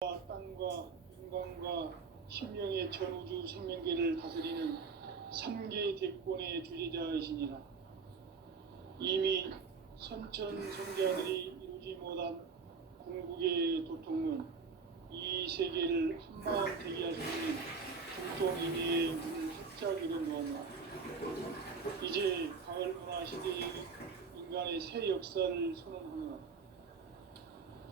땅과 인간과 신명의 전우주 생명계를 다스리는 3개 대권의 주재자이시니라. 이미 선천성자들이 이루지 못한 궁극의 도통은 이 세계를 한마음 되게 할 수 있는 중통인의 문을 활짝 열어놓았다. 이제 가을 문화 시대의 인간의 새 역사를 선언하노라.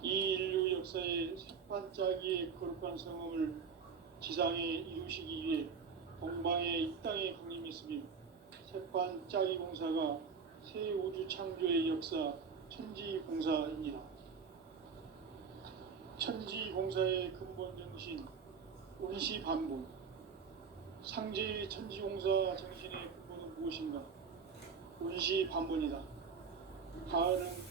이 인류 역사의 새반짝이의 거룩한 성음을 지상에 이루시기 위해 동방의 이 땅에 강림했으며 새반짝이 공사가 새 우주 창조의 역사 천지공사입니다. 천지공사의 근본 정신 온시반본. 상제의 천지공사 정신의 근본은 무엇인가? 온시반본이다. 가을은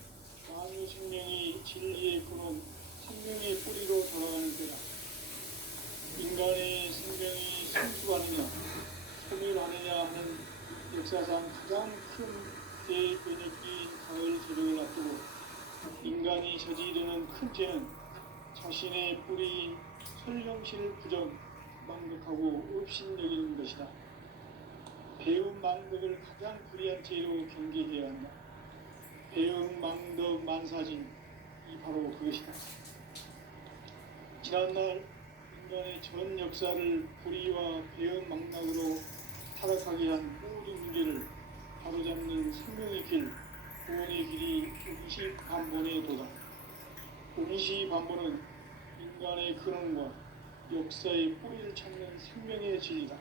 만유 생명이 진리의 근원 생명의 뿌리로 돌아가는 때다. 인간의 생명이 성숙하느냐 소멸하느냐 하는 역사상 가장 큰 대변혁기인 가을 저녁을 앞두고 인간이 저지르는 큰 죄는 자신의 뿌리인 설령실을 부정 망덕하고 업신여기는 것이다. 배움 망덕을 가장 불의한 죄로 경계해야 한다. 배움 망덕 만사진, 이 바로 그것이다. 지난날 인간의 전 역사를 불의와 배움 망락으로 타락하게 한 모든 문제를 바로잡는 생명의 길, 구원의 길이 온시반본에 도다. 온시반본은 인간의 근원과 역사의 뿌리를 찾는 생명의 진리다.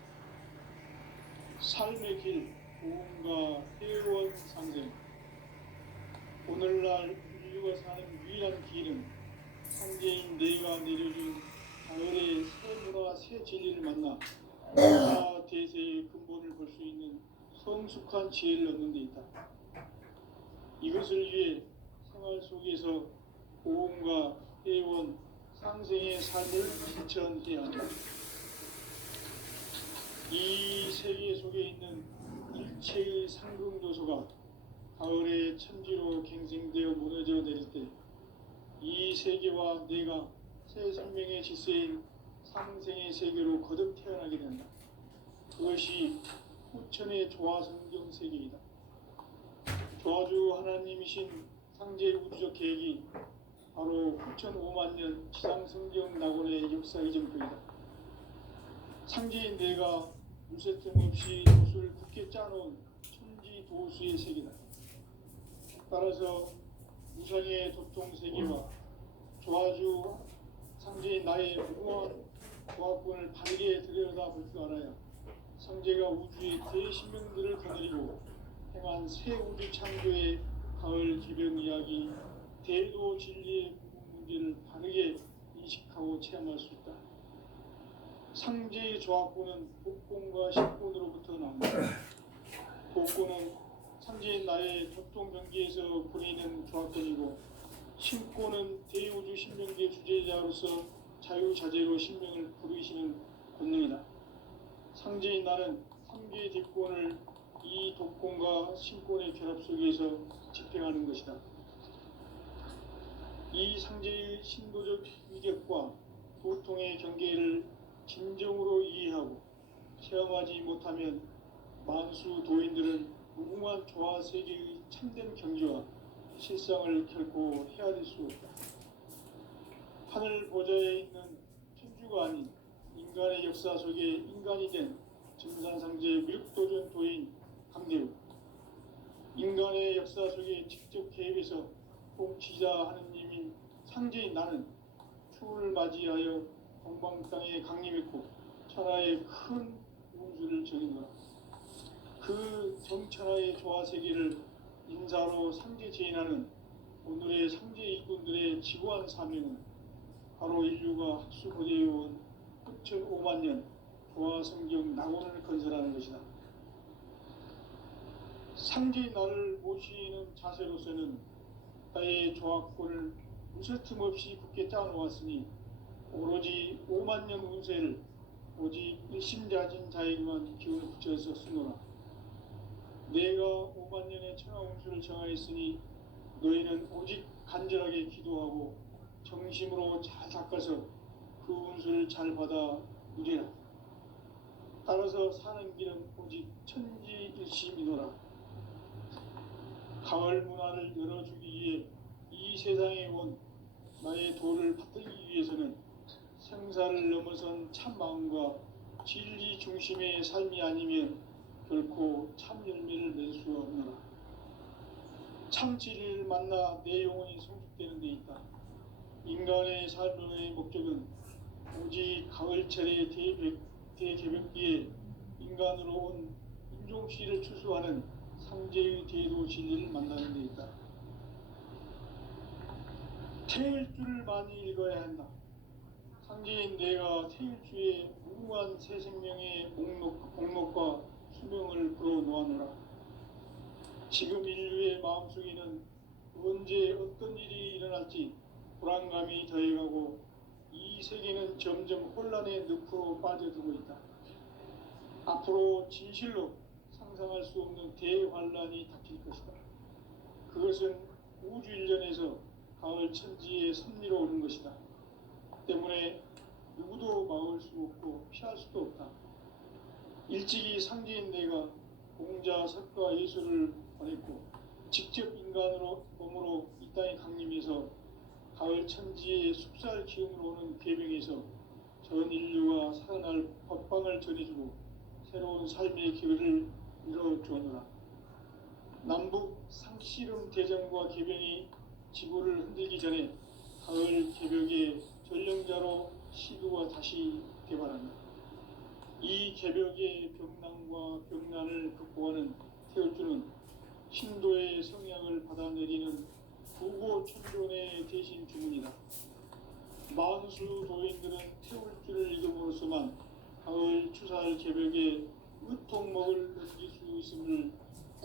삶의 길, 보험과 회원 상생. 오늘날 인류가 사는 유일한 길은 상제인 내가 내려준 가을의 새 문화, 새 진리를 만나 문화 대세의 근본을 볼 수 있는 성숙한 지혜를 얻는 데 있다. 이것을 위해 생활 속에서 보험과 회원, 상생의 삶을 실천해야 한다. 이 세계 속에 있는 일체의 상극 요소가 가을의 천지로 갱생되어 무너져 내릴 때 이 세계와 내가 새 생명의 질서인 상생의 세계로 거듭 태어나게 된다. 그것이 후천의 조화성경 세계이다. 조화주 하나님이신 상제 우주적 계획이 바로 후천 5만 년 지상성경 낙원의 역사 이전부이다. 상제인 내가 무쇠틈 없이 도수를 굳게 짜놓은 천지 도수의 세계다. 따라서 무상의 도통 세계와 조화주 상제인 나의 무궁한 조합권을 바르게 들여다볼 줄 알아야 상제가 우주의 대신명들을 거느리고 행한 새 우주 창조의 가을 기변 이야기, 대도 진리의 문제를 바르게 인식하고 체험할 수 있다. 상제의 조합권은 복권과 식권으로부터 나온다. 복권은 상제인 나의 도통 경계에서 부리는 조합권이고, 신권은 대우주 신명계 주제자로서 자유자재로 신명을 부르시는 권능이다. 상제인 나는 3개의 대권을 이 독권과 신권의 결합 속에서 집행하는 것이다. 이 상제의 신도적 위격과 도통의 경계를 진정으로 이해하고 체험하지 못하면 만수 도인들은 무궁한 조화 세계의 참된 경지와 실상을 결코 헤아릴 수 없다. 하늘 보좌에 있는 천주가 아닌 인간의 역사 속에 인간이 된 증산상제 무력도전 도인 강대우, 인간의 역사 속에 직접 개입해서 통치자 하느님인 상제인 나는 추운을 맞이하여 동방 땅에 강림했고 천하의 큰 운수를 정인노라. 그 정천하의 조화 세계를 인사로 상제 제인하는 오늘의 상제 이군들의 지고한 사명은 바로 인류가 학수고대해온 후천 5만 년 조화 성경 낙원을 건설하는 것이다. 상제인 나를 모시는 자세로서는 나의 조합권을 무쇠틈 없이 굳게 짜놓았으니 오로지 5만 년 운세를 오직 일심자진 자에게만 기운을 붙여서 쓰노라. 내가 5만 년의 천하 운수를 정하였으니 너희는 오직 간절하게 기도하고 정심으로 잘 닦아서 그 운수를 잘 받아 누리라. 따라서 사는 길은 오직 천지일심이노라. 가을 문화를 열어주기 위해 이 세상에 온 나의 도를 받들기 위해서는 생사를 넘어선 참 마음과 진리 중심의 삶이 아니면 결코 참 열매를 맺을 수 없노라. 참 진리를 만나 내 영혼이 성숙되는 데 있다. 인간의 삶의 목적은 오직 가을철의 대개벽기에 인간으로 온 인종씨를 추수하는 상제의 대도 진리를 만나는 데 있다. 태일주를 많이 읽어야 한다. 상제인 내가 태일주의 무궁한 새 생명의 목록과 수명을 불어놓아노라. 지금 인류의 마음속에는 언제 어떤 일이 일어날지 불안감이 더해가고 이 세계는 점점 혼란의 늪으로 빠져들고 있다. 앞으로 진실로 상상할 수 없는 대환란이 닥칠 것이다. 그것은 우주 일련에서 가을 천지의 섭리로 오는 것이다. 때문에 누구도 막을 수 없고 피할 수도 없다. 일찍이 상제인 내가 공자, 석가, 예수를 보냈고 직접 인간으로 몸으로 이 땅에 강림해서 가을 천지의 숲살 기운으로 오는 궤병에서 전 인류가 살아날 법방을 전해주고 새로운 삶의 기회를 이뤄주었노라. 남북 상씨름 대전과 궤병이 지구를 흔들기 전에 가을 개벽의 전령자로 시두가 다시 개발한다. 이 개벽의 병난과 병난을 극복하는 태울주는 신도의 성향을 받아내리는 부고천존의 대신 주문이다. 만수 도인들은 태울주를 읽음으로써만 가을 추살 개벽의 으통목을 넘길 수 있음을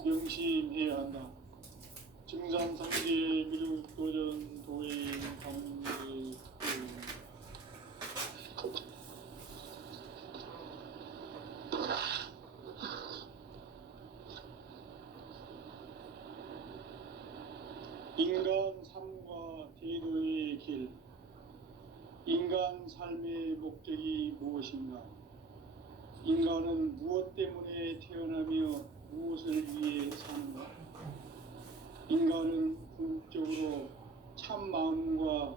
명심해야 한다. 증산상계 미륵도전 도인 강대 인간 삶과 대도의 길. 인간 삶의 목적이 무엇인가? 인간은 무엇 때문에 태어나며 무엇을 위해 사는가? 인간은 궁극적으로 참 마음과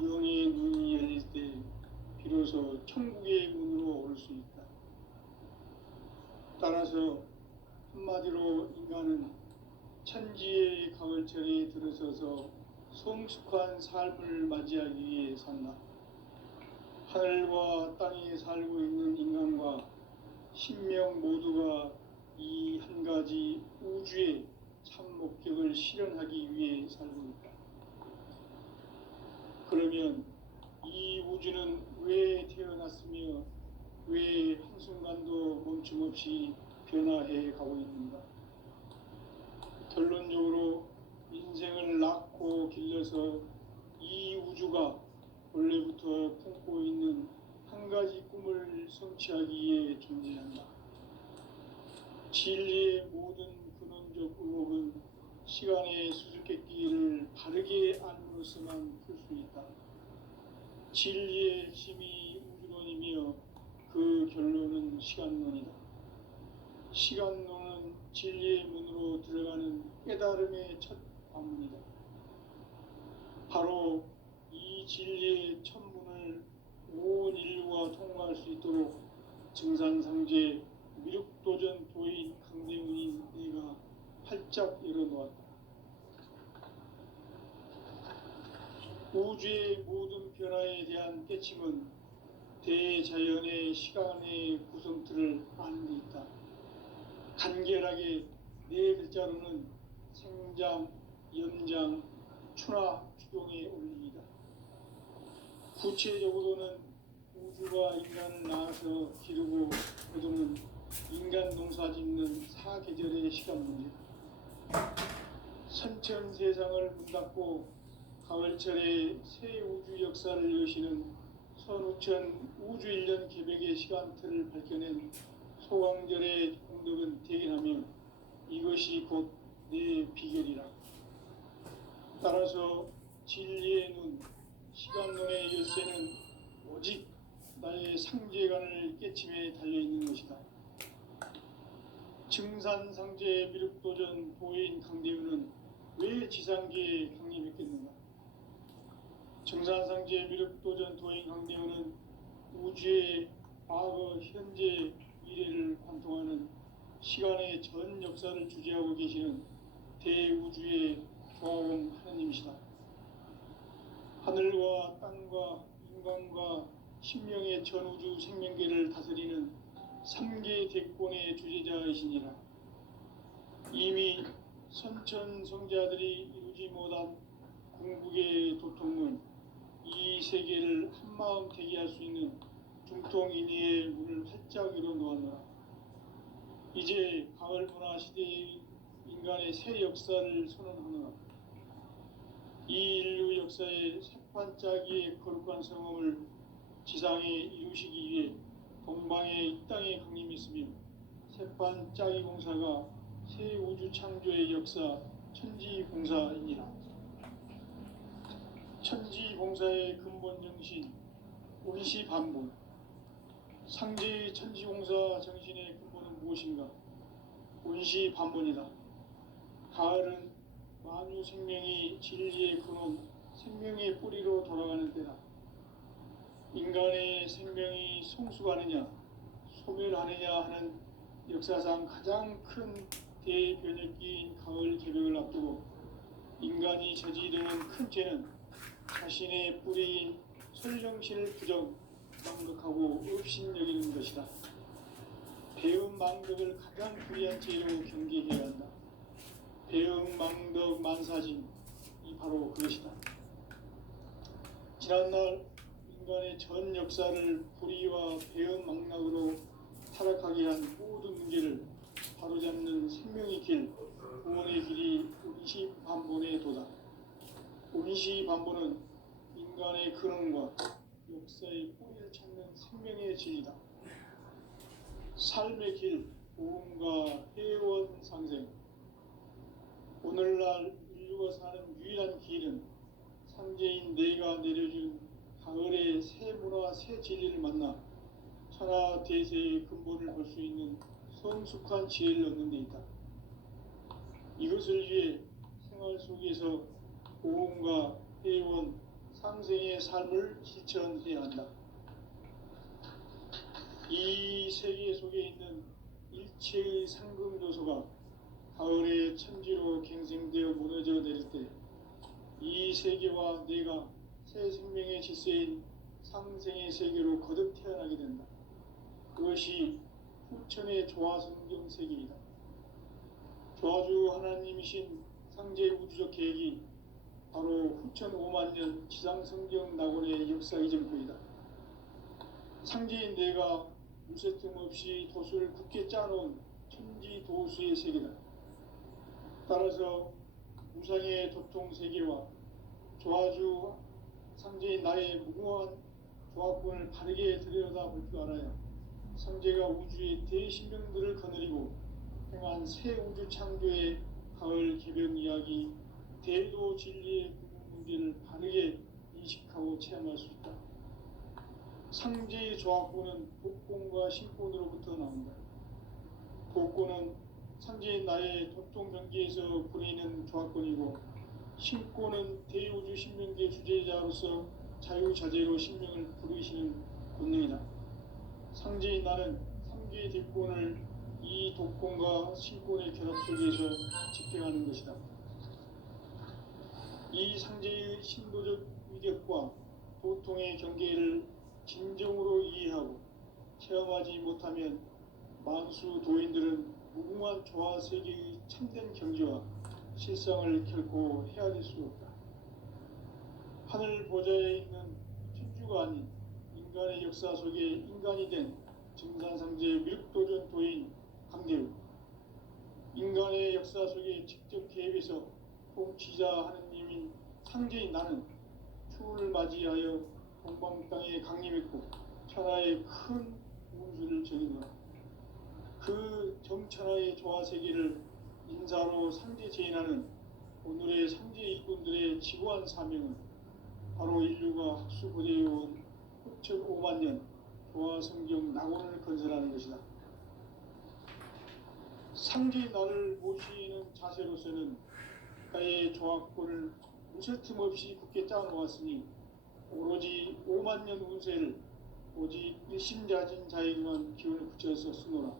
영의 눈이 열릴 때 비로소 천국의 문으로 올 수 있다. 따라서 한마디로 인간은 천지의 가을철에 들어서서 성숙한 삶을 맞이하기 위해 산다. 하늘과 땅에 살고 있는 인간과 신명 모두가 이 한 가지 우주의 참 목적을 실현하기 위해 살고 있다. 그러면 이 우주는 왜 태어났으며 왜 한순간도 멈춤없이 변화해 가고 있는가? 결론적으로 인생을 낳고 길러서 이 우주가 원래부터 품고 있는 한 가지 꿈을 성취하기 위해 존재한다. 진리의 모든 근원적 의혹은 시간의 수수께끼를 바르게 알므로서만 풀 수 있다. 진리의 핵심이 우주론이며 그 결론은 시간론이다. 시간론은 진리의 문으로 들어가는 깨달음의 첫 관문이다. 바로 이 진리의 첫 문을 온 인류가 통과할 수 있도록 증산상제 미륵도전 도인 강대문인 내가 활짝 열어놓았다. 우주의 모든 변화에 대한 깨침은 대자연의 시간의 구성틀을 아는 데 있다. 간결하게 네 글자로는 생장, 연장, 추나 추동의 원리이다. 구체적으로는 우주가 인간을 낳아서 기르고 거두는 인간 농사 짓는 사계절의 시간 문제다. 선천 세상을 문 닫고 가을철에 새 우주 역사를 여시는 선우천 우주 1년 개벽의 시간틀을 밝혀낸 소강절의 공덕은 대견하며 이것이 곧 내 비결이라. 따라서 진리의 눈, 시간론의 열쇠는 오직 세계관을 깨침에 달려있는 것이다. 증산상제 미륵도전 도인 강대우는 왜 지상계에 강림했겠는가? 증산상제 미륵도전 도인 강대우는 우주의 과거, 현재, 미래를 관통하는 시간의 전 역사를 주재하고 계시는 대우주의 조화공 하느님이시다. 하늘과 땅과 인간과 신명의 전우주 생명계를 다스리는 3계 대권의 주재자이시니라. 이미 선천성자들이 이루지 못한 궁극의 도통은 이 세계를 한마음 되게 할 수 있는 중통인의의 문을 활짝 열어놓았노라. 이제 가을 문화 시대의 인간의 새 역사를 선언하노라. 이 인류 역사의 새판짜기의 거룩한 성험을 지상에 이루시기 위해 동방의 이 땅에 강림했으며 새판짜기 공사가 새 우주 창조의 역사 천지공사이니라. 천지공사의 근본 정신 온시반본. 상제의 천지공사 정신의 근본은 무엇인가? 온시반본이다. 가을은 만유 생명이 진리의 근원, 생명의 뿌리로 돌아가는 때다. 인간의 생명이 성숙하느냐, 소멸하느냐 하는 역사상 가장 큰 대변혁기인 가을 개벽을 앞두고 인간이 저지르는 큰 죄는 자신의 뿌리인 설령신을 부정, 망덕하고 업신여기는 것이다. 배음 망덕을 가장 불의한 죄로 경계해야 한다. 배음 망덕 만사진, 이 바로 그것이다. 지난날 인간의 전 역사를 불의와 배음 망락으로 타락하게 한 모든 문제를 바로잡는 생명의 길, 구원의 길이 온시반본의 도다. 온시반본은 인간의 근원과 역사의 뿌리를 찾는 생명의 진리다. 삶의 길, 보험과 회원 상생. 오늘날 인류가 사는 유일한 길은 상제인 내가 내려준 가을의 새 문화, 새 진리를 만나 천하 대세의 근본을 볼 수 있는 성숙한 지혜를 얻는 데 있다. 이것을 위해 생활 속에서 보험과 회원, 상생의 삶을 실천해야 한다. 이 세계 속에 있는 일체의 상금 요소가 가을의 천지로 갱생되어 무너져 내릴 때 이 세계와 내가 새 생명의 질서인 상생의 세계로 거듭 태어나게 된다. 그것이 후천의 조화성경 세계이다. 조화주 하나님이신 상제 우주적 계획이 바로 후천 5만년 지상성경 낙원의 역사 이전부이다. 상제인 내가 무쇠 틈 없이 도수를 굳게 짜놓은 천지도수의 세계다. 따라서 무상의 도통 세계와 조화주 상제인 나의 무궁한 조합권을 바르게 들여다볼 줄 알아야 상제가 우주의 대신명들을 거느리고 행한 새 우주 창조의 가을 개변 이야기, 대도 진리의 문제를 바르게 인식하고 체험할 수 있다. 상제의 조합권은 복권과 신권으로부터 나온다. 복권은 상제인 나의 도통 경계에서 부리는 조합권이고, 신권은 대우주 신명계 주제자로서 자유자재로 신명을 부르시는 권능이다. 상제인 나는 3개의 대권을 이 독권과 신권의 결합 속에서 집행하는 것이다. 이 상제의 신도적 위력과 도통의 경계를 진정으로 이해하고 체험하지 못하면 만수 도인들은 무궁한 조화 세계의 참된 경지와 실상을 결코 헤아릴 수 없다. 하늘 보좌에 있는 천주가 아닌 인간의 역사 속에 인간이 된 증산상제 미륵도전 도인 강대우. 인간의 역사 속에 직접 개입해서 통치자 하느님인 상제인 나는 추운을 맞이하여 동방 땅에 강림했고 천하의 큰 운수를 정의노라. 그 정천하의 조화세계를 인사로 상제 제인하는 오늘의 상제 일꾼들의 지고한 사명은 바로 인류가 학수고대해온 9,500만 년 도화 성경 낙원을 건설하는 것이다. 상주의 나를 모시는 자세로서는 나의 조합권을 무쇠틈 없이 굳게 짜놓았으니 오로지 5만 년 운세를 오직 일심자진 자에게만 기운을 붙여서 쓰노라.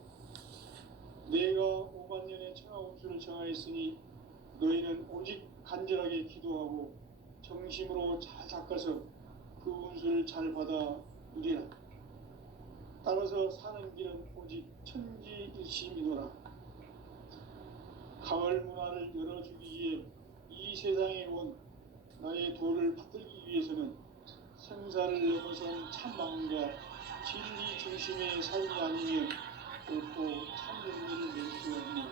내가 5만 년의 천하 운수를 정하였으니 너희는 오직 간절하게 기도하고 정심으로 잘 닦아서 그 운수를 잘 받아 누리라. 따라서 사는 길은 오직 천지일심이노라. 가을 문화를 열어주기 위해 이 세상에 온 나의 도를 받들기 위해서는 생사를 넘어선 참 마음과 진리 중심의 삶이 아니면 결코 참 용기를 낼 수 없는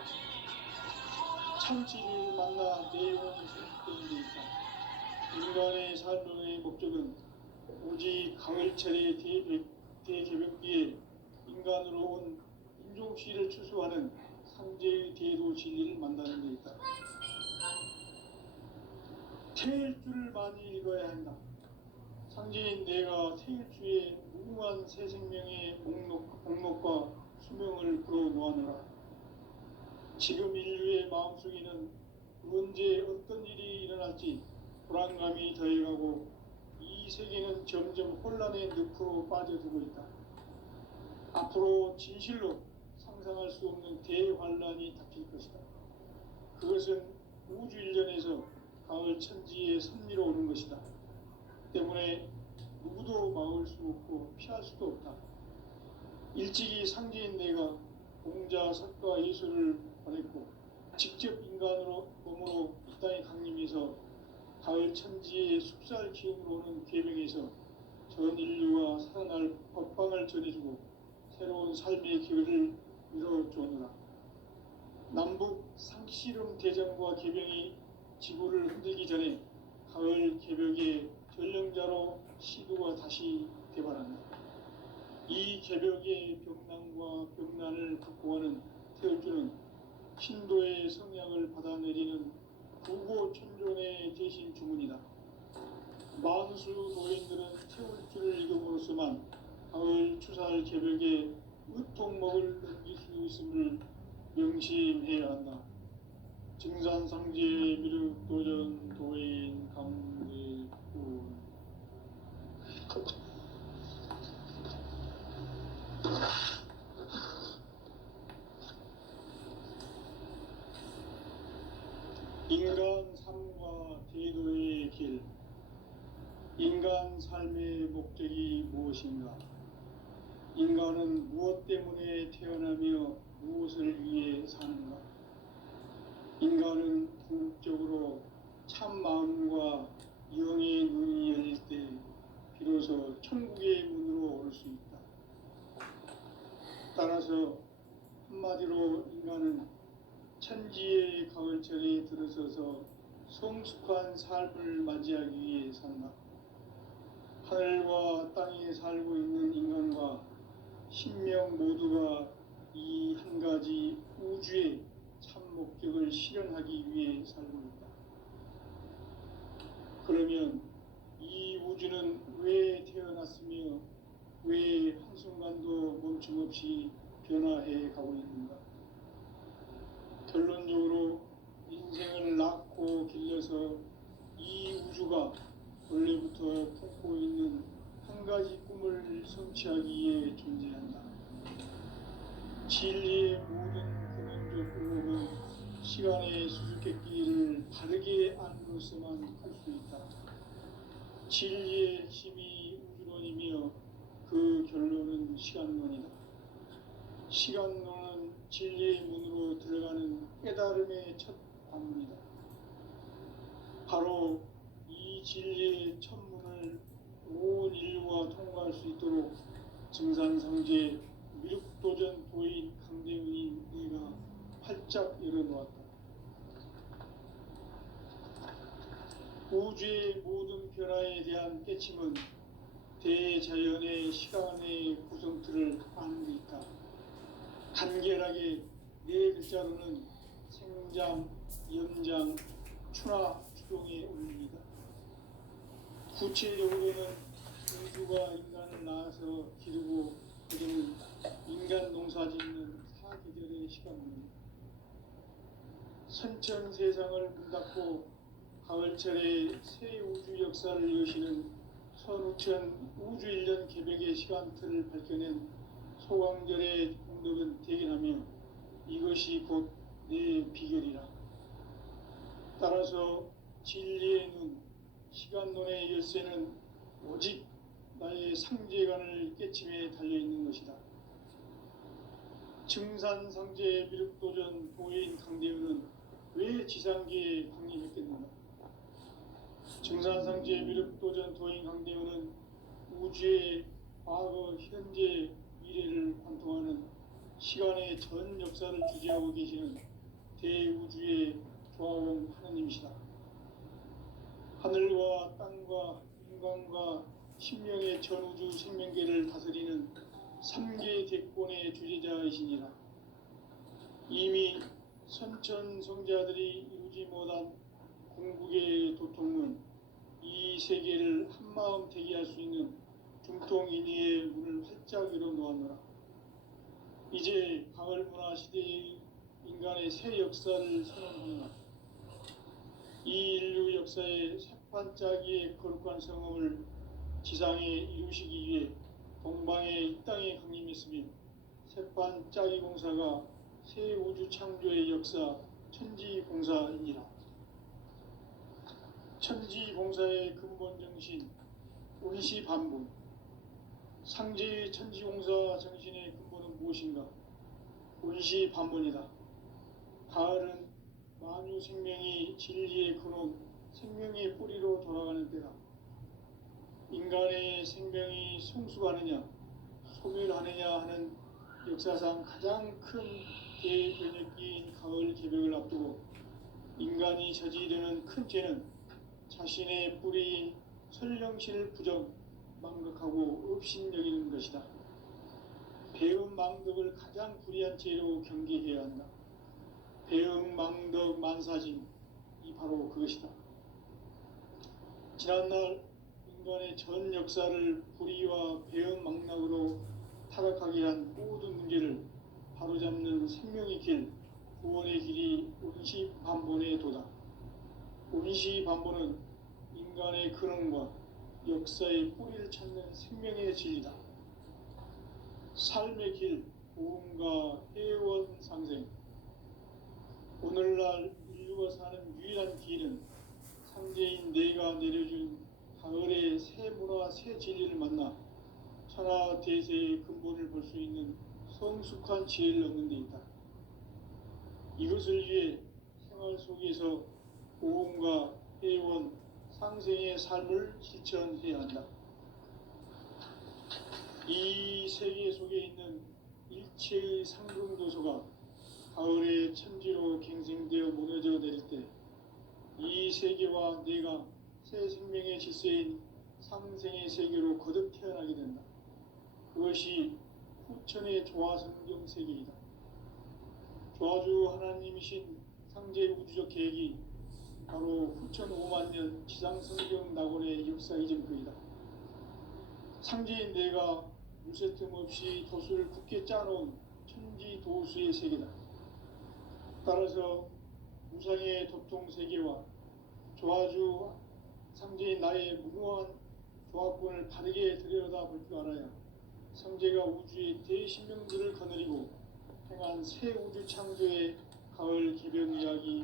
참지를 만나 내 영혼이 성숙되는 데 있다. 인간의 삶의 목적은 오직 가을철의 대개벽기에 인간으로 온 인종시를 추수하는 상제의 대도 진리를 만나는 데 있다. 태일주를 많이 읽어야 한다. 상제인 내가 태일주의 무궁한 새 생명의 목록과 수명을 불어놓아노라. 지금 인류의 마음속에는 언제 어떤 일이 일어날지 불안감이 더해가고 이 세계는 점점 혼란의 늪으로 빠져들고 있다. 앞으로 진실로 상상할 수 없는 대환란이 닥칠 것이다. 그것은 우주 일련에서 가을 천지의 섭리로 오는 것이다. 때문에 누구도 막을 수 없고 피할 수도 없다. 일찍이 상제인 내가 공자, 석가, 예수를 보냈고 직접 인간으로 몸으로 이 땅에 강림해서 가을 천지의 숲살 기운으로 오는 계명에서 전 인류가 살아날 법방을 전해주고 새로운 삶의 길을 열어주느라. 남북 상씨름 대전과 계병이 지구를 흔들기 전에 가을 개벽의 전령자로 시도가 다시 되발한다. 이 개벽의 병난과 병난을 극복하는 태울주는 신도의 성향을 받아내리는 구고천존의 대신 주문이다. 만수 도인들은 태울주를 읽음으로써만 가을 추살 개벽의 의통목을 넘길 수 있음을 명심해야 한다. 증산상제 미륵도전 도인 강대군. 인간 삶과 대도의 길. 인간 삶의 목적이 무엇인가? 인간은 무엇 때문에 태어나며 무엇을 위해 사는가? 인간은 궁극적으로 참 마음과 영의 눈이 열릴 때 비로소 천국의 문으로 올 수 있다. 따라서 한마디로 인간은 천지의 가을철에 들어서서 성숙한 삶을 맞이하기 위해 산다. 하늘과 땅에 살고 있는 인간과 신명 모두가 이 한 가지 우주의 참 목적을 실현하기 위해 살고 있다. 그러면 이 우주는 왜 태어났으며 왜 한순간도 멈춤없이 변화해 가고 있는가? 결론적으로 인생을 낳고 길러서 이 우주가 원래부터 품고 있는 한 가지 꿈을 성취하기 위해 존재한다. 진리의 모든 근원적 의혹은 시간의 수수께끼를 바르게 안으로서만 풀 수 있다. 진리의 핵심이 우주론이며 그 결론은 시간론이다. 시간론은 진리의 문으로 들어가는 깨달음의 첫 관문이다. 바로 이 진리의 첫 문을 온 인류가 통과할 수 있도록 증산상제 미륵도전 도인 강대훈인 네가 활짝 열어놓았다. 우주의 모든 변화에 대한 깨침은 대자연의 시간의 구성틀을 아는 데 있다. 간결하게 네 글자로는 생장, 연장, 추나 추동에 올립니다. 구체적으로는 우주가 인간을 낳아서 기르고 농사짓는 사계절의 시간입니다. 선천 세상을 문 닫고 가을철에 새 우주 역사를 여시는 선우천 우주일년 개벽의 시간틀을 밝혀낸 소광절의 공덕은 대견하며 이것이 곧 내 비결이라. 따라서 진리의 눈, 시간론의 열쇠는 오직 나의 상제관을 깨침에 달려있는 것이다. 증산상제 미륵도전 도인 강대우는 왜 지상계에 방림했겠는가? 증산상제 미륵도전 도인 강대우는 우주의 과거, 현재, 미래를 관통하는 시간의 전 역사를 주재하고 계시는 대우주의 조화원 하느님이시다. 하늘과 땅과 인간과 신명의 전우주 생명계를 다스리는 삼계 대권의 주제자이시니라. 이미 선천 성자들이 이루지 못한 궁극의 도통은 이 세계를 한마음 대기할 수 있는 중통인의의 문을 활짝 열어놓았노라. 이제 가을 문화 시대의 인간의 새 역사를 선언하노라. 이 인류 역사의 새판짜기의 거룩한 성험을 지상에 이루시기 위해 동방에 이 땅에 강림했으며 새판짜기 공사가 새 우주 창조의 역사 천지봉사이니라. 천지봉사의 근본 정신 운시반분. 상제의 천지공사 정신의 근본은 무엇인가? 운시반분이다. 가을은 만유 생명이 진리의 근원, 생명의 뿌리로 돌아가는 때다. 인간의 생명이 성숙하느냐, 소멸하느냐 하는 역사상 가장 큰 대변혁기인 가을 개벽을 앞두고 인간이 저지르는 큰 죄는 자신의 뿌리인 설령신을 부정, 망각하고 업신여기는 것이다. 배음 망덕을 가장 불의한 죄로 경계해야 한다. 배음 망덕 만사짐이 바로 그것이다. 지난날 인간의 전 역사를 불의와 배음 망락으로 타락하게 한 모든 문제를 바로잡는 생명의 길, 구원의 길이 운시반본의 도다. 운시반본은 인간의 근원과 역사의 뿌리를 찾는 생명의 진리다. 삶의 길, 보험과 회원 상생. 오늘날 인류가 사는 유일한 길은 상제인 내가 내려준 가을의 새 문화, 새 진리를 만나 천하 대세의 근본을 볼 수 있는 성숙한 지혜를 얻는 데 있다. 이것을 위해 생활 속에서 보험과 회원, 상생의 삶을 실천해야 한다. 이 세계 속에 있는 일체의 상승도소가 가을의 천지로 갱생되어 무너져 내릴 때 이 세계와 내가 새 생명의 질서인 상생의 세계로 거듭 태어나게 된다. 그것이 후천의 조화성경 세계이다. 조화주 하나님이신 상제 우주적 계획이 바로 후천 5만년 지상성경 낙원의 역사 이전거이다. 상제인 내가 물새 틈 없이 도수를 굳게 짜놓은 천지도수의 세계다. 따라서 우상의 도통세계와 조화주 상제인 나의 무모한 조합권을 바르게 들여다볼 줄 알아야 상제가 우주의 대신명들을 거느리고 행한 새 우주 창조의 가을 개벽 이야기,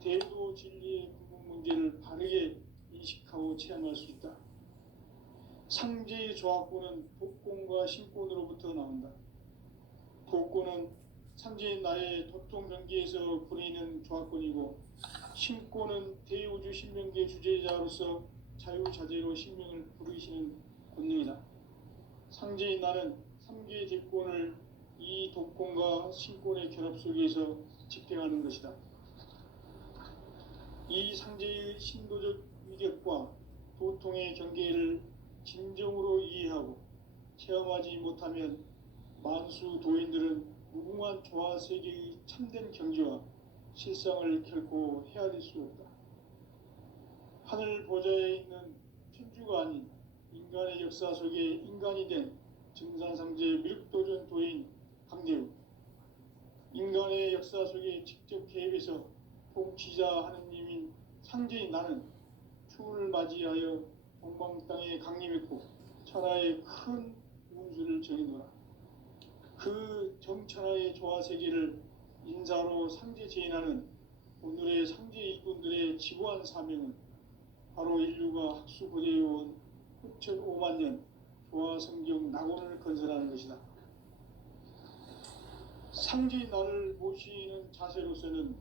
대도 진리의 근본 문제를 바르게 인식하고 체험할 수 있다. 상제의 조합권은 독권과 신권으로부터 나온다. 독권은 상제인 나의 도통 경계에서 부리는 조합권이고, 신권은 대우주 신명계 주제자로서 자유자재로 신명을 부르시는 권능이다. 상제인 나는 3개의 대권을 이 독권과 신권의 결합 속에서 집행하는 것이다. 이 상제의 신도적 위력과 도통의 경계를 진정으로 이해하고 체험하지 못하면 만수 도인들은 무궁한 조화 세계의 참된 경지와 실상을 결코 헤아릴 수 없다. 하늘 보좌에 있는 천주가 아닌 인간의 역사 속에 인간이 된 증산상제 미륵도전 도인 강대우. 인간의 역사 속에 직접 개입해서 통치자 하느님인 상제인 나는 추운을 맞이하여 동방 땅에 강림했고 천하의 큰 운수를 정해놓으라. 그 정천하의 조화세계를 인사로 상제 제인하는 오늘의 상제 일꾼들의 지고한 사명은 바로 인류가 학수고대해온 흑천 5만 년 조화성경 낙원을 건설하는 것이다. 상제인 나를 모시는 자세로서는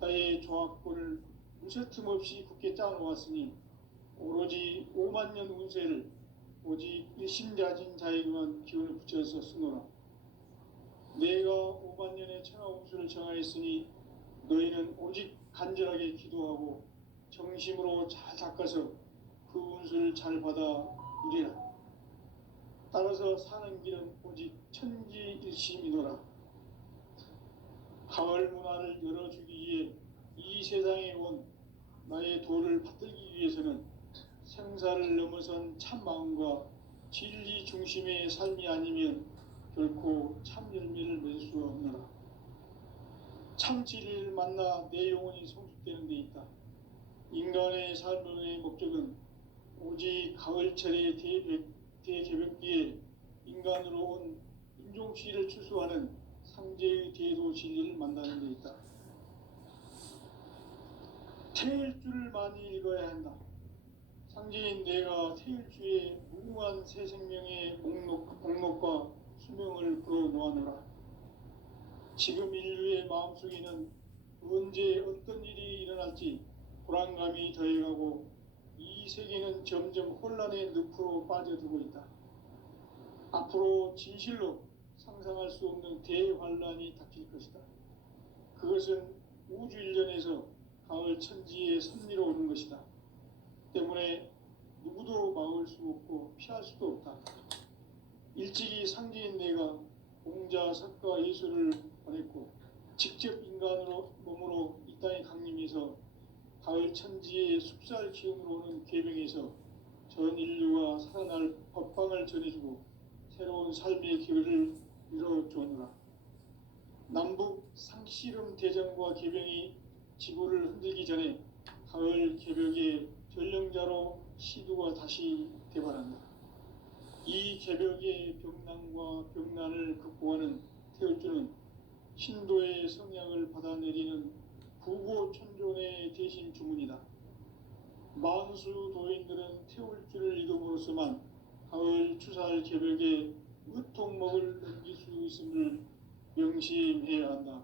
나의 조합권을 무쇠틈 없이 굳게 짜놓았으니 오로지 5만 년 운세를 오직 일심자진 자에게만 기운을 붙여서 쓰노라. 내가 5만 년의 천하 운수를 정하였으니 너희는 오직 간절하게 기도하고 정심으로 잘 닦아서 그 운수를 잘 받아 누리라. 따라서 사는 길은 오직 천지일심이노라. 가을 문화를 열어주기 위해 이 세상에 온 나의 도를 받들기 위해서는 생사를 넘어선 참 마음과 진리 중심의 삶이 아니면 결코 참 열매를 맺을 수 없노라. 참 진리를 만나 내 영혼이 성숙되는 데 있다. 인간의 삶의 목적은 오직 가을철의 대개벽기에 인간으로 온 인종시를 추수하는 상제의 대도 진리를 만나는 데 있다. 태일주를 많이 읽어야 한다. 상제인 내가 태일주의 무궁한 새 생명의 목록과 수명을 풀어놓아노라. 지금 인류의 마음속에는 언제 어떤 일이 일어날지 불안감이 더해가고 이 세계는 점점 혼란의 늪으로 빠져들고 있다. 앞으로 진실로 상상할 수 없는 대환란이 닥칠 것이다. 그것은 우주 일련에서 가을 천지의 섭리로 오는 것이다. 때문에 누구도 막을 수 없고 피할 수도 없다. 일찍이 상제인 내가 공자, 석가, 예수를 보냈고 직접 인간으로 몸으로 이 땅에 강림해서 가을 천지의 숲살 기운으로 오는 계명에서 전 인류가 살아날 법방을 전해주고 새로운 삶의 기회를 이뤄주느라. 남북 상씨름 대전과 계병이 지구를 흔들기 전에 가을 개벽의 전령자로 시두가 다시 대발한다. 이 개벽의 병난과 병난을 극복하는 태울주는 신도의 성향을 받아내리는 구고천존의 대신 주문이다. 만수 도인들은 태울주를 이름으로서만 가을 추살 개벽에 의통목을 넘길 수 있음을 명심해야 한다.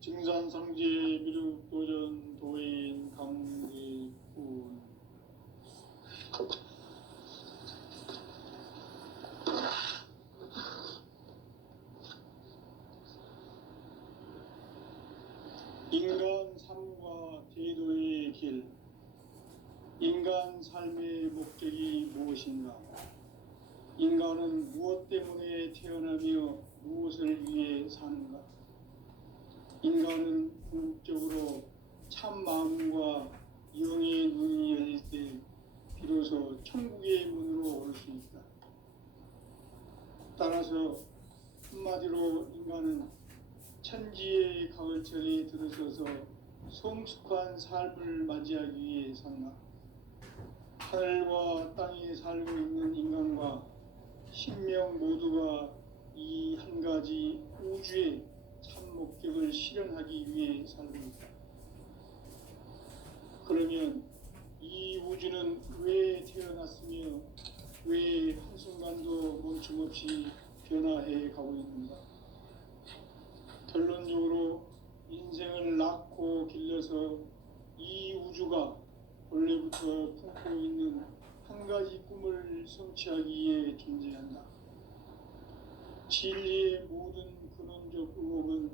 증산상제 미륵도전 도인 강대군. 인간 삶과 제도의 길. 인간 삶의 목적이 무엇인가? 인간은 무엇 때문에 태어나며 무엇을 위해 사는가? 인간은 궁극적으로 참 마음과 영의 눈이 열릴 때 비로소 천국의 문으로 올 수 있다. 따라서 한마디로 인간은 천지의 가을철에 들어서서 성숙한 삶을 맞이하기 위해 산다. 하늘과 땅에 살고 있는 인간과 신명 모두가 이 한 가지 우주의 참 목적을 실현하기 위해 살고 있다. 그러면 이 우주는 왜 태어났으며 왜 한순간도 멈춤없이 변화해 가고 있는가? 결론적으로 인생을 낳고 길러서 이 우주가 원래부터 품고 있는 한 가지 꿈을 성취하기 위해 존재한다. 진리의 모든 근원적 의혹은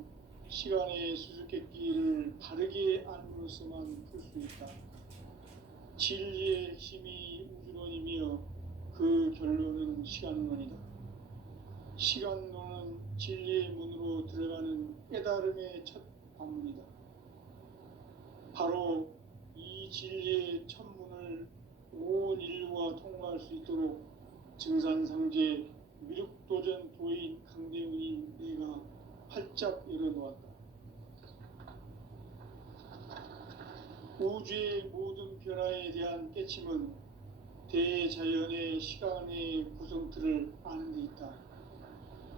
시간의 수수께끼를 바르게 알므로서만 풀 수 있다. 진리의 핵심이 우주론이며 그 결론은 시간론이다. 시간론은 진리의 문으로 들어가는 깨달음의 첫 관문이다. 바로 이 진리의 첫 문을 온 인류가 통과할 수 있도록 증산상제 미륵도전 도인 강대훈인 내가 활짝 열어놓았다. 우주의 모든 변화에 대한 깨침은 대자연의 시간의 구성틀을 아는 데 있다.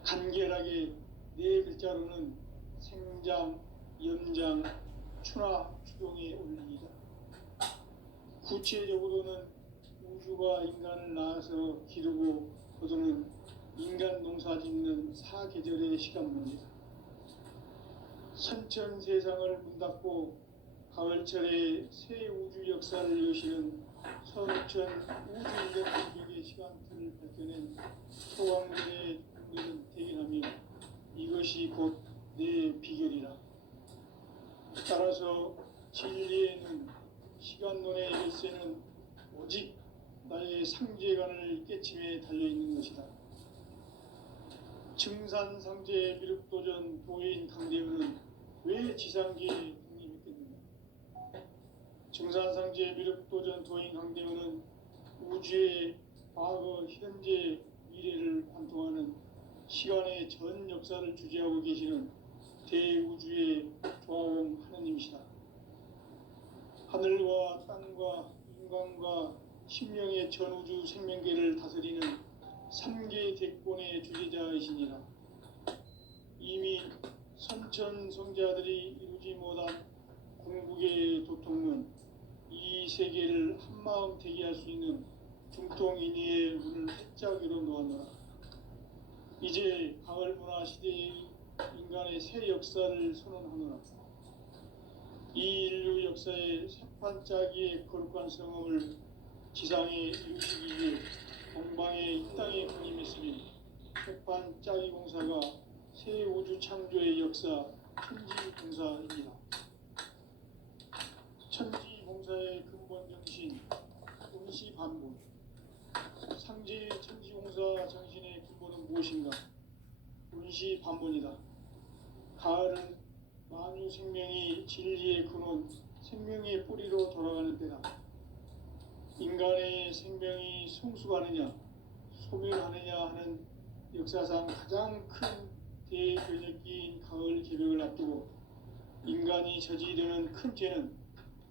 간결하게 네 글자로는 생장, 연장, 추나 추동의 원리이다. 구체적으로는 우주가 인간을 낳아서 기르고 거두는 인간 농사 짓는 사계절의 시간 문제다. 선천 세상을 문닫고 가을철에 새 우주 역사를 여시는 선천 우주 인간 공격의 시간틀을 밝혀낸 소왕들의 공들은 대견하며 이것이 곧 내 비결이라. 따라서 진리에는 시간론의 열쇠는 오직 나의 상제관을 깨침에 달려있는 것이다. 증산상제 미륵도전 도인 강대훈은 왜 지상계에 독립했겠는가? 증산상제 미륵도전 도인 강대훈은 우주의 과거, 현재, 미래를 관통하는 시간의 전 역사를 주재하고 계시는 대우주의 조화원 하느님이시다. 하늘과 땅과 인간과 신명의 전우주 생명계를 다스리는 3개 대권의 주제자이시니라. 이미 선천성자들이 이루지 못한 궁극의 도통은 이 세계를 한마음 되게 할 수 있는 중통인의의 문을 활짝 열어놓았노라. 이제 가을 문화 시대의 인간의 새 역사를 선언하노라. 이 인류 역사의 새판짜기의 거룩한 성험을 지상에 이루시기 위해 동방의 이 땅에 군림했으니 새판짜기 공사가 새 우주 창조의 역사 천지공사입니다. 천지공사의 근본 정신 운시반복. 상제 천지공사 정신의 근본은 무엇인가? 운시반본이다. 가을은 만유 생명이 진리의 근원, 생명의 뿌리로 돌아가는 때다. 인간의 생명이 성숙하느냐, 소멸하느냐 하는 역사상 가장 큰 대변혁기인 가을 개벽을 앞두고 인간이 저지르는 큰 죄는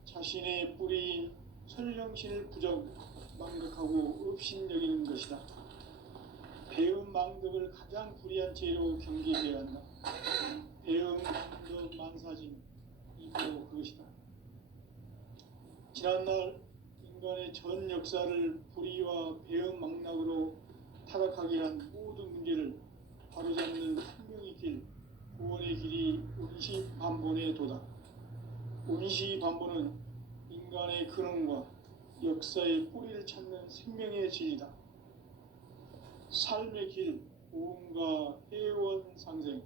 자신의 뿌리인 설령신을 망각하고 업신여기는 것이다. 배음 망덕을 가장 불의한 죄로 경계해야 한다. 배음 망덕 만사진 이 바로 그것이다. 지난날 인간의 전 역사를 불의와 배음 망락으로 타락하게 한 모든 문제를 바로잡는 생명의 길, 구원의 길이 운시반본의 도다. 운시반본은 인간의 근원과 역사의 뿌리를 찾는 생명의 진리다. 삶의 길, 보험과 회원 상생.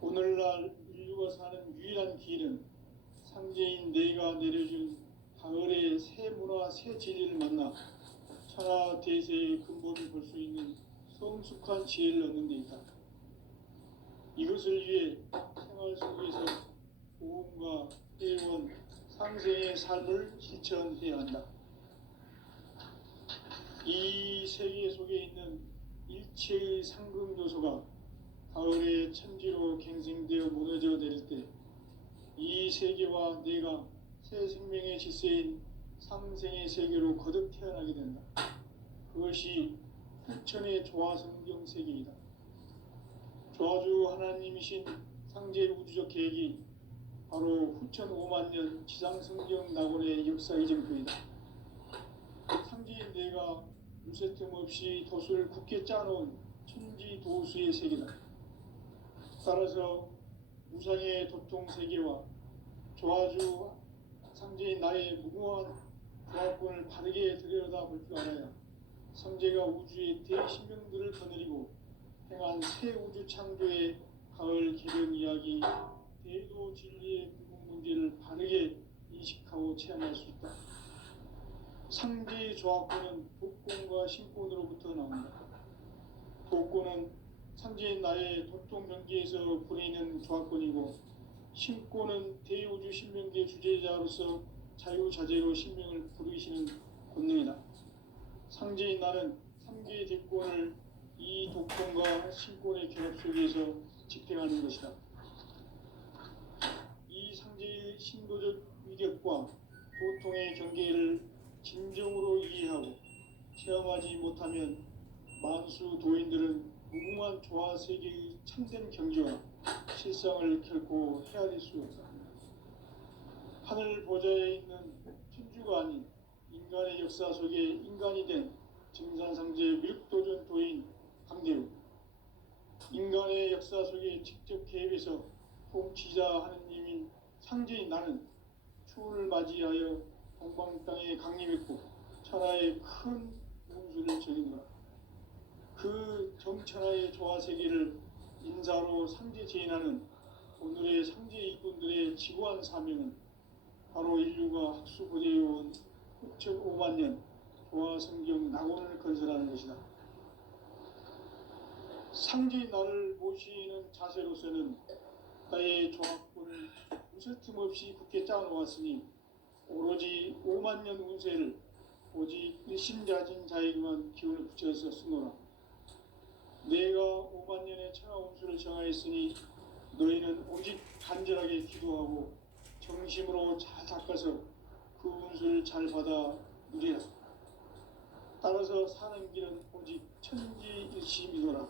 오늘날 인류가 사는 유일한 길은 상제인 내가 내려준 가을의 새 문화, 새 진리를 만나 천하 대세의 근본을 볼 수 있는 성숙한 지혜를 얻는 데 있다. 이것을 위해 생활 속에서 보험과 회원, 상생의 삶을 실천해야 한다. 이 세계 속에 있는 일체의 상금 요소가 가을의 천지로 갱생되어 무너져 내릴 때 이 세계와 내가 새 생명의 질서인 상생의 세계로 거듭 태어나게 된다. 그것이 후천의 조화성경 세계이다. 조화주 하나님이신 상제 우주적 계획이 바로 후천 5만 년 지상성경 낙원의 역사 이정표이다. 상제인 내가 무쇠틈 없이 도수를 굳게 짜놓은 천지도수의 세계다. 따라서 무상의 도통 세계와 조화주 상제인 나의 무궁한 조합권을 바르게 들여다볼 줄 알아야 성제가 우주의 대신명들을 거느리고 행한 새 우주 창조의 가을 개변 이야기, 대도 진리의 궁극 문제를 바르게 인식하고 체험할 수 있다. 상제의 조합권은 복권과 신권으로부터 나온다. 복권은 상제인 나의 도통 경계에서 부리는 조합권이고, 신권은 대우주 신명계 주제자로서 자유자재로 신명을 부르시는 권능이다. 상제인 나는 3개의 대권을 고통과 신권의 결합 속에서 집행하는 것이다. 이 상제의 신도적 위력과 고통의 경계를 진정으로 이해하고 체험하지 못하면 만수 도인들은 무궁한 조화 세계의 참된 경지와 실상을 결코 헤아릴 수 없다. 하늘 보좌에 있는 천주가 아닌 인간의 역사 속에 인간이 된 증산상제 밀도전 도인 강대우, 인간의 역사 속에 직접 개입해서 통치자 하느님인 상제인 나는 추운을 맞이하여 동방 땅에 강림했고 천하의 큰 운수를 전이노라. 그 정천하의 조화 세계를 인사로 상제 제인하는 오늘의 상제 일꾼들의 지구한 사명은 바로 인류가 학수고대해온 6,5만 년 조화 성경 낙원을 건설하는 것이다. 상제인 나를 모시는 자세로서는 나의 조합군을 무설틈 없이 굳게 짜놓았으니 오로지 5만 년 운세를 오직 일심자진 자에게만 기운을 붙여서 쓰노라. 내가 5만 년의 천하 운수를 정하였으니 너희는 오직 간절하게 기도하고 정심으로 잘 닦아서 그 운수를 잘 받아 누리라. 따라서 사는 길은 오직 천지일심이노라.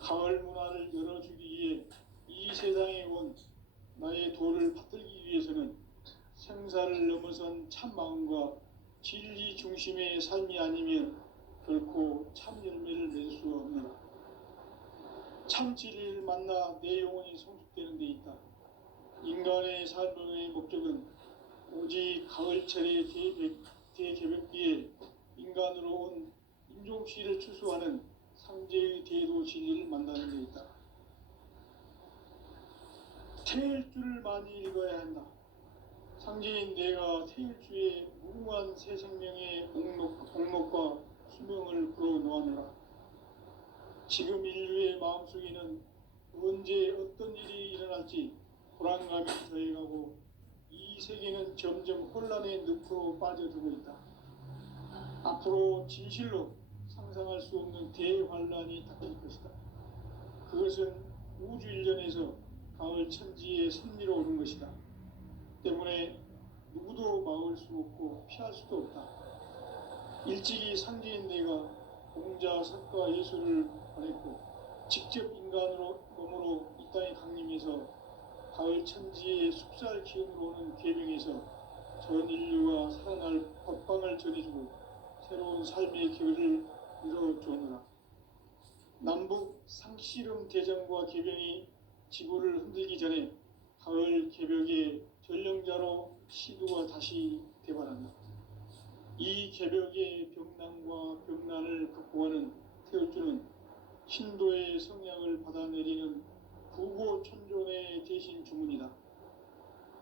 가을 문화를 열어주기 위해 이 세상에 온 나의 도를 받들기 위해서는 생사를 넘어선 참 마음과 진리 중심의 삶이 아니면 결코 참 열매를 맺을 수 없노라. 참 진리를 만나 내 영혼이 성숙되는 데 있다. 인간의 삶의 목적은 오직 가을철의 대개벽기에 인간으로 온 인종씨를 추수하는 상제의 대도 진리를 만나는 데 있다. 태일주를 많이 읽어야 한다. 상제인 내가 태일주의 무궁한 새 생명의 목록과 수명을 풀어놓아노라. 지금 인류의 마음속에는 언제 어떤 일이 일어날지 불안감이 더해가고 이 세계는 점점 혼란의 늪으로 빠져들고 있다. 앞으로 진실로 상상할 수 없는 대환란이 닥칠 것이다. 그것은 우주 일전에서 가을 천지의 섭리로 오는 것이다. 때문에 누구도 막을 수 없고 피할 수도 없다. 일찍이 상제인 내가 공자, 석가, 예수를 보냈고 직접 인간으로 몸으로 이 땅에 강림해서 가을 천지의 숲살 기운으로 오는 계명에서 전 인류가 살아날 법방을 전해주고 새로운 삶의 길을 이뤄주느라. 남북 상씨름 대전과 계병이 지구를 흔들기 전에 가을 개벽의 전령자로 시두가 다시 대발한다. 이 개벽의 병난과 병난을 극복하는 태울주는 신도의 성향을 받아내리는 부고천존의 대신 주문이다.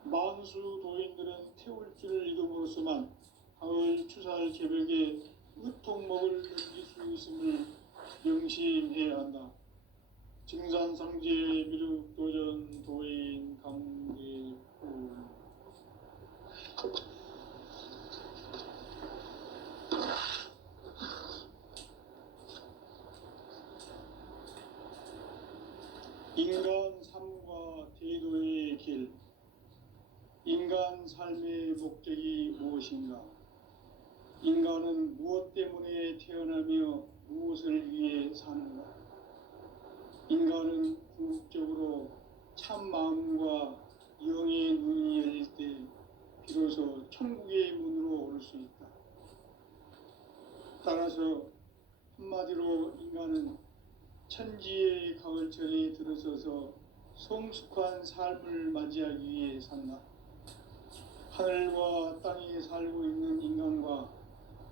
만수 도인들은 태울주를 읽음으로써만 가을 추살 개벽의 으통목을 넘길 수 있음을 명심해야 한다. 증산상제 미륵도전 도인 강대훈. 인간 삶과 대도의 길. 인간 삶의 목적이 무엇인가? 인간은 무엇 때문에 태어나며 무엇을 위해 사는가? 인간은 궁극적으로 참 마음과 영의 눈이 열릴 때 비로소 천국의 문으로 오를 수 있다. 따라서 한마디로 인간은 천지의 가을철에 들어서서 성숙한 삶을 맞이하기 위해 산다. 하늘과 땅에 살고 있는 인간과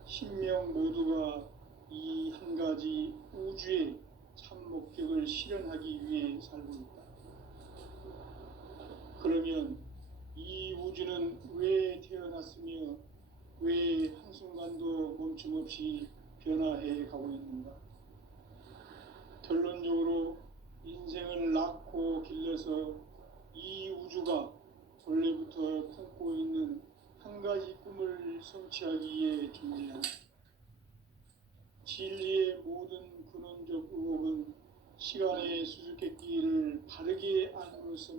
신명 모두가 이 한 가지 우주의 참 목적을 실현하기 위해 살고 있다. 그러면 이 우주는 왜 태어났으며 왜 한순간도 멈춤 없이 변화해 가고 있는가? 결론적으로 인생을 낳고 길러서 이 우주가 원래부터 품고 있는 한 가지 꿈을 성취하기 위해 존재한다. 진리의 모든 근원적 의혹은 시간의 수수께끼를 바르게 안으로써